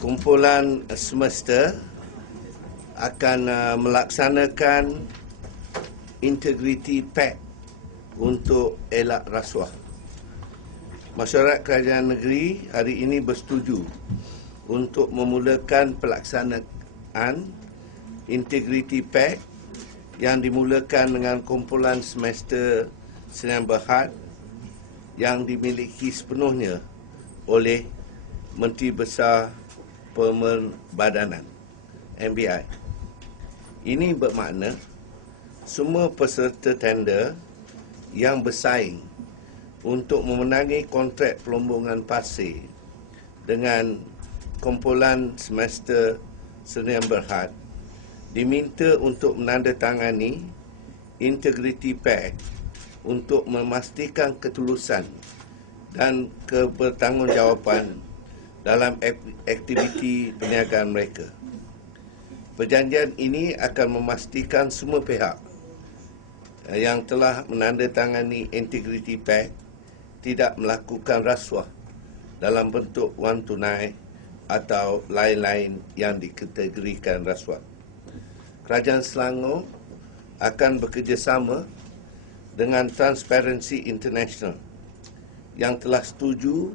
Kumpulan semesta akan melaksanakan Integrity Pact untuk elak rasuah. Masyarakat Kerajaan Negeri hari ini bersetuju untuk memulakan pelaksanaan Integrity Pact yang dimulakan dengan kumpulan semesta Sdn Bhd yang dimiliki sepenuhnya oleh Menteri Besar Pemerbadanan MBI. Ini bermakna semua peserta tender yang bersaing untuk memenangi kontrak pelombongan pasir dengan kumpulan semesta Sdn Bhd diminta untuk menandatangani Integrity Pact untuk memastikan ketulusan dan kebertanggungjawaban dalam aktiviti perniagaan mereka. Perjanjian ini akan memastikan semua pihak yang telah menandatangani Integrity Pact tidak melakukan rasuah dalam bentuk wang tunai atau lain-lain yang dikategorikan rasuah. Kerajaan Selangor akan bekerjasama dengan Transparency International yang telah setuju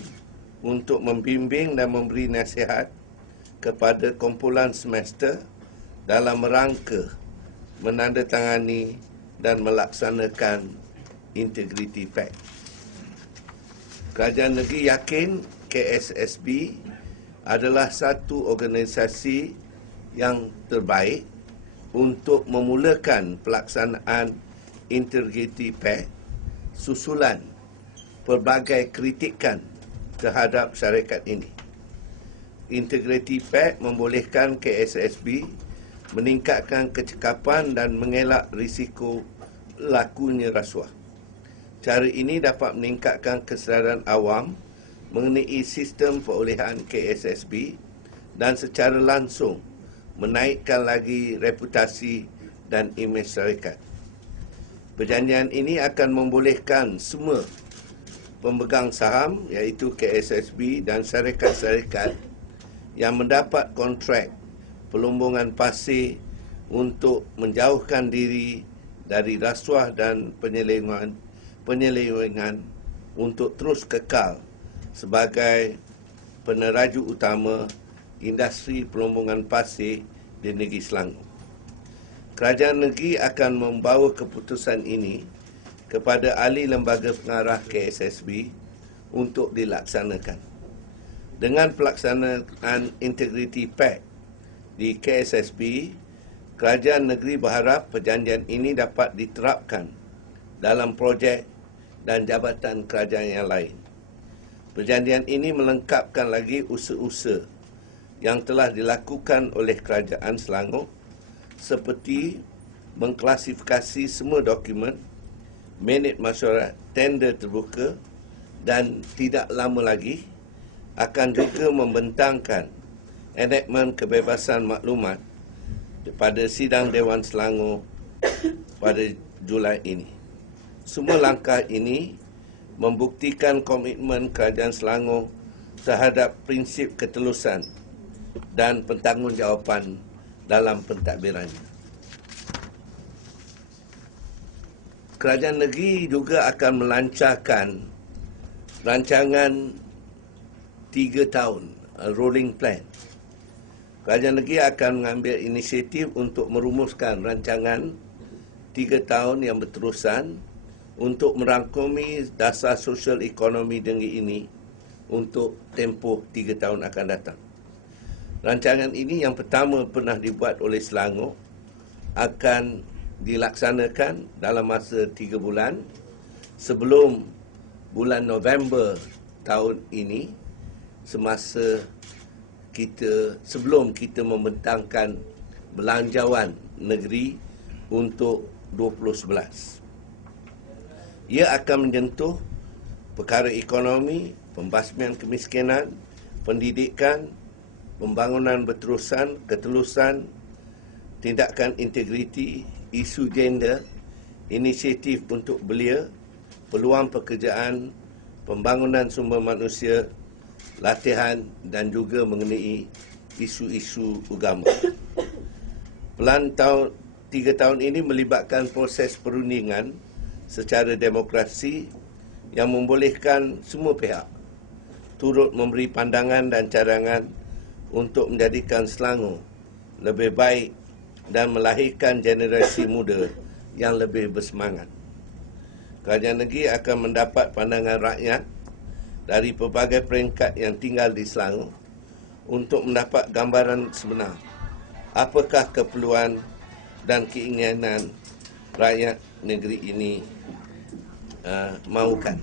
untuk membimbing dan memberi nasihat kepada kumpulan semesta dalam rangka menandatangani dan melaksanakan Integrity Pact. Kerajaan negeri yakin KSSB adalah satu organisasi yang terbaik untuk memulakan pelaksanaan Integrity Pact susulan pelbagai kritikan terhadap syarikat ini. Integrity Pact membolehkan KSSB meningkatkan kecekapan dan mengelak risiko lakunya rasuah. Cara ini dapat meningkatkan kesedaran awam mengenai sistem perolehan KSSB dan secara langsung menaikkan lagi reputasi dan imej syarikat. Perjanjian ini akan membolehkan semua pemegang saham iaitu KSSB dan syarikat-syarikat yang mendapat kontrak pelombongan pasir untuk menjauhkan diri dari rasuah dan penyelewengan untuk terus kekal sebagai peneraju utama industri pelombongan pasir di negeri Selangor. Kerajaan negeri akan membawa keputusan ini kepada ahli lembaga pengarah KSSB untuk dilaksanakan. Dengan pelaksanaan Integrity Pact di KSSB, kerajaan negeri berharap perjanjian ini dapat diterapkan dalam projek dan jabatan kerajaan yang lain. Perjanjian ini melengkapkan lagi usaha-usaha yang telah dilakukan oleh Kerajaan Selangor seperti mengklasifikasi semua dokumen, minit mesyuarat, tender terbuka dan tidak lama lagi akan juga membentangkan enakmen kebebasan maklumat pada sidang Dewan Selangor pada Julai ini. Semua langkah ini membuktikan komitmen Kerajaan Selangor terhadap prinsip ketelusan dan bertanggungjawab dalam pentadbirannya. Kerajaan negeri juga akan melancarkan rancangan 3 tahun, rolling plan. Kerajaan negeri akan mengambil inisiatif untuk merumuskan rancangan 3 tahun yang berterusan untuk merangkumi dasar sosial ekonomi negeri ini untuk tempoh 3 tahun akan datang. Rancangan ini yang pertama pernah dibuat oleh Selangor akan dilaksanakan dalam masa 3 bulan sebelum bulan November tahun ini, sebelum kita membentangkan belanjawan negeri untuk 2011. Ia akan menyentuh perkara ekonomi, pembasmian kemiskinan, pendidikan, pembangunan berterusan, ketelusan, tindakan integriti, isu gender, inisiatif untuk belia, peluang pekerjaan, pembangunan sumber manusia, latihan dan juga mengenai isu-isu agama. Pelan 3 tahun ini melibatkan proses perundingan secara demokrasi yang membolehkan semua pihak turut memberi pandangan dan cadangan untuk menjadikan Selangor lebih baik dan melahirkan generasi muda yang lebih bersemangat. Kerajaan negeri akan mendapat pandangan rakyat dari pelbagai peringkat yang tinggal di Selangor untuk mendapat gambaran sebenar apakah keperluan dan keinginan rakyat negeri ini mahukan.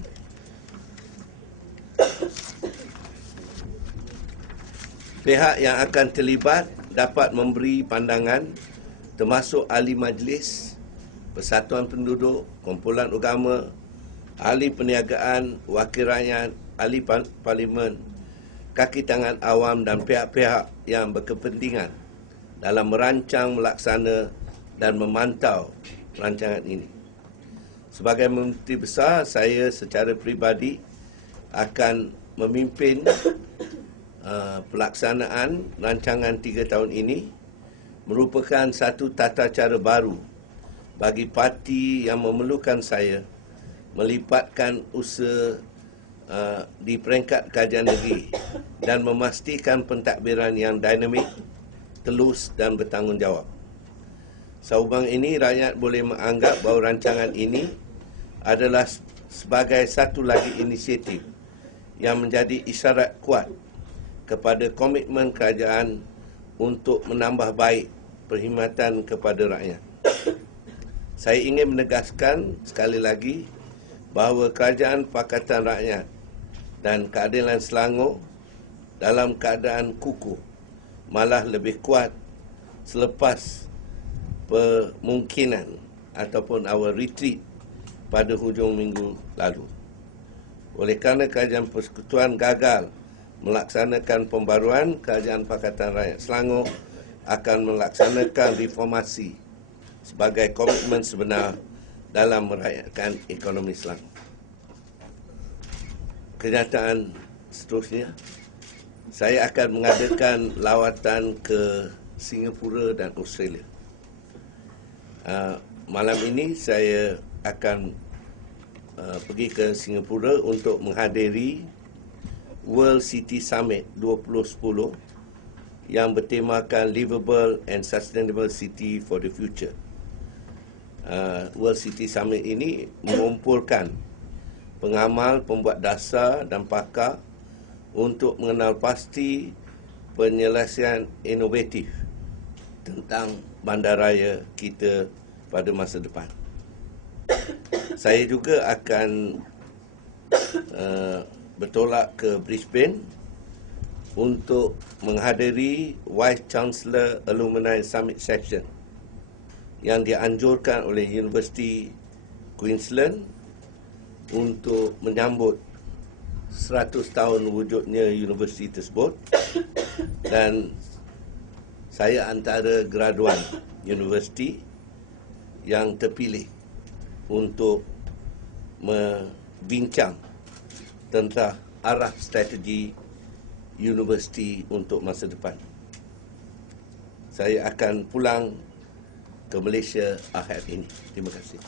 Pihak yang akan terlibat dapat memberi pandangan termasuk ahli majlis, persatuan penduduk, kumpulan agama, ahli perniagaan, wakil rakyat, ahli parlimen, kaki tangan awam dan pihak-pihak yang berkepentingan dalam merancang, melaksana dan memantau rancangan ini. Sebagai Menteri Besar, saya secara peribadi akan memimpin pelaksanaan rancangan 3 tahun ini, merupakan satu tata cara baru bagi parti yang memerlukan saya melibatkan usaha di peringkat kerajaan negeri dan memastikan pentadbiran yang dinamik, telus dan bertanggungjawab. Sehubang ini, rakyat boleh menganggap bahawa rancangan ini adalah sebagai satu lagi inisiatif yang menjadi isyarat kuat kepada komitmen kerajaan untuk menambah baik perkhidmatan kepada rakyat. Saya ingin menegaskan sekali lagi bahawa Kerajaan Pakatan Rakyat dan Keadilan Selangor dalam keadaan kukuh, malah lebih kuat selepas kemungkinan ataupun our retreat pada hujung minggu lalu. Oleh kerana Kerajaan Persekutuan gagal melaksanakan pembaruan, Kerajaan Pakatan Rakyat Selangor akan melaksanakan reformasi sebagai komitmen sebenar dalam merakyatkan ekonomi Selangor. Kenyataan seterusnya, saya akan mengadakan lawatan ke Singapura dan Australia. Malam ini saya akan pergi ke Singapura untuk menghadiri World City Summit 2010 yang bertemakan Livable and Sustainable City for the Future. World City Summit ini mengumpulkan pengamal, pembuat dasar dan pakar untuk mengenal pasti penyelesaian inovatif tentang bandaraya kita pada masa depan. Saya juga akan bertolak ke Brisbane untuk menghadiri Vice Chancellor Alumni Summit Session yang dianjurkan oleh Universiti Queensland untuk menyambut 100 tahun wujudnya universiti tersebut, dan saya antara graduan universiti yang terpilih untuk membincang tentang arah strategi universiti untuk masa depan. Saya akan pulang ke Malaysia akhir ini. Terima kasih.